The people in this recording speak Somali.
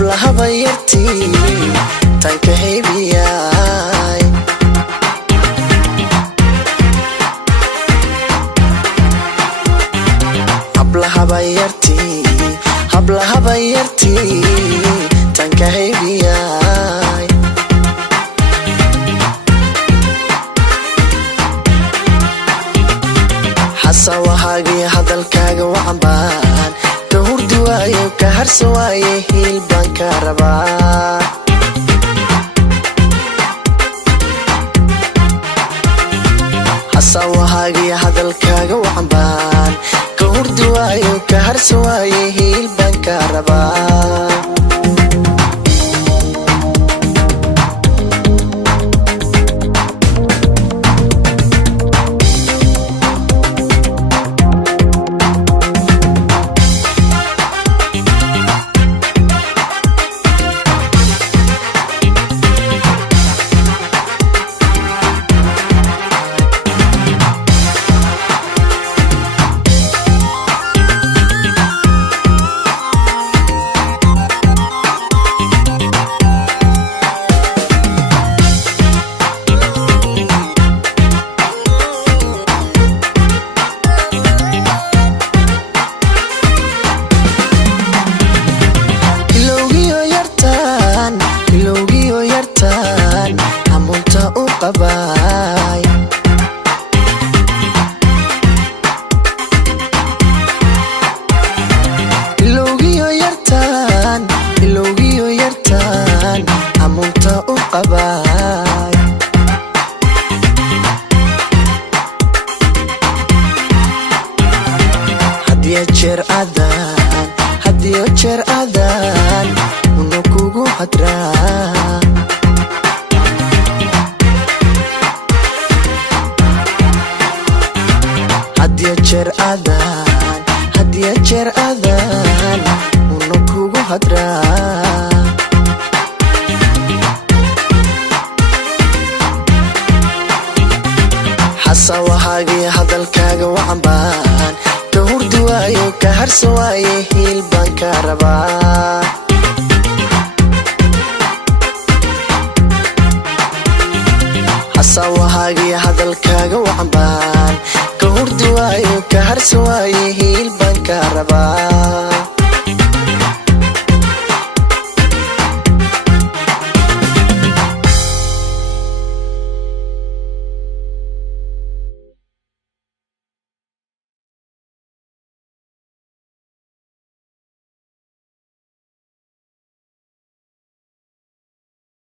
hablaha bayarti tanka heebiyay hablaha bayarti tanka heebiyay xasawahagi hadalkaaga wacanbaan ka hurduwaayo ka harsawaaye hilbaan ka rabaa xasawahagi hadalkaaga wacanbaan ka hurduwaayo ka harsawaaye hilbaan ka rabaa qabay ilowgiyo yartaan amunta u qabay hadiyo jeer adan unu kugu hadraa hadiyo jeer adan unu kugu hadraa xasawahagi hadalkaaga wacanbaan ka hurduwaayo ka harsawaaye hilbaan ka rabaa xasawahagi hadalkaaga wacanbaan ka hurduwaayo ka harsawaaye hilbaan ka rabaa